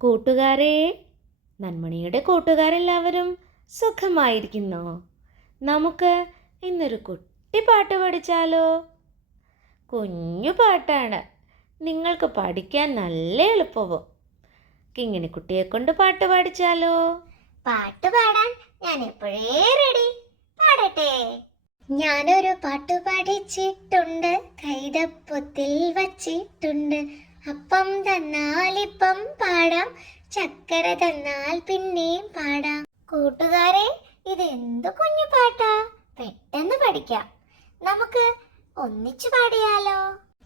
കൂട്ടുകാരെ, നന്മണിയുടെ കൂട്ടുകാരെല്ലാവരും സുഖമായിരിക്കുന്നോ? നമുക്ക് ഇന്നൊരു കുട്ടി പാട്ട് പഠിച്ചാലോ? കുഞ്ഞു പാട്ടാണ്, നിങ്ങൾക്ക് പഠിക്കാൻ നല്ല എളുപ്പവും. കിങ്ങിണിക്കുട്ടിയെ കൊണ്ട് പാട്ട് പാടിച്ചാലോ? പാട്ട് പാടാൻ ഞാൻ എപ്പോഴേ റെഡി. പാടട്ടെ. ഞാനൊരു പാട്ട് പഠിച്ചിട്ടുണ്ട്, കൈതപ്പൊത്തിൽ വച്ചിട്ടുണ്ട്. അപ്പം തന്നാലിപ്പം പാടാം, ചക്കര തന്നാൽ പിന്നെയും പാടാം. കൂട്ടുകാരെ, ഇത് എന്ത് കുഞ്ഞു പാട്ടാ, പെട്ടെന്ന് പഠിക്കാം. നമുക്ക് ഒന്നിച്ചു പാടിയാലോ?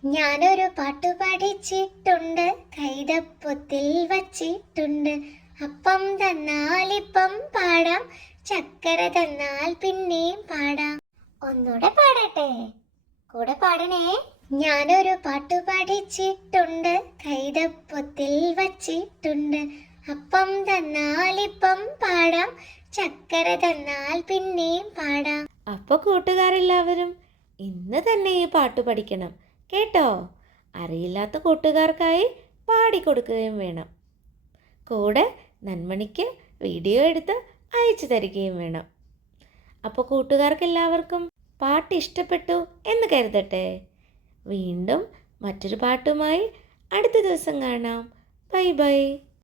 ഞാനൊരു പാട്ട് പഠിച്ചിട്ടുണ്ട്, കൈതപ്പൊത്തിൽ വച്ചിട്ടുണ്ട്. അപ്പം തന്നാലിപ്പം പാടാം, ചക്കര തന്നാൽ പിന്നെയും പാടാം. ഒന്നുകൂടെ പാടട്ടെ, കൂടെ പാടണേ. ഞാനൊരു പാട്ട് പഠിച്ചിട്ടുണ്ട്, കൈതപ്പൊത്തിൽ വച്ചിട്ടുണ്ട്. അപ്പം തന്നാലിപ്പം പാടാം, ചക്കര തന്നാൽ പിന്നെയും പാടാം. അപ്പോൾ കൂട്ടുകാരെല്ലാവരും ഇന്ന് തന്നെ ഈ പാട്ട് പഠിക്കണം കേട്ടോ. അറിയില്ലാത്ത കൂട്ടുകാർക്കായി പാടിക്കൊടുക്കുകയും വേണം. കൂടെ നന്മണിക്ക് വീഡിയോ എടുത്ത് അയച്ചു തരികയും വേണം. അപ്പോൾ കൂട്ടുകാർക്കെല്ലാവർക്കും പാട്ട് ഇഷ്ടപ്പെട്ടു എന്ന് കരുതട്ടെ. വീണ്ടും മറ്റൊരു പാട്ടുമായി അടുത്ത ദിവസം കാണാം. Bye bye.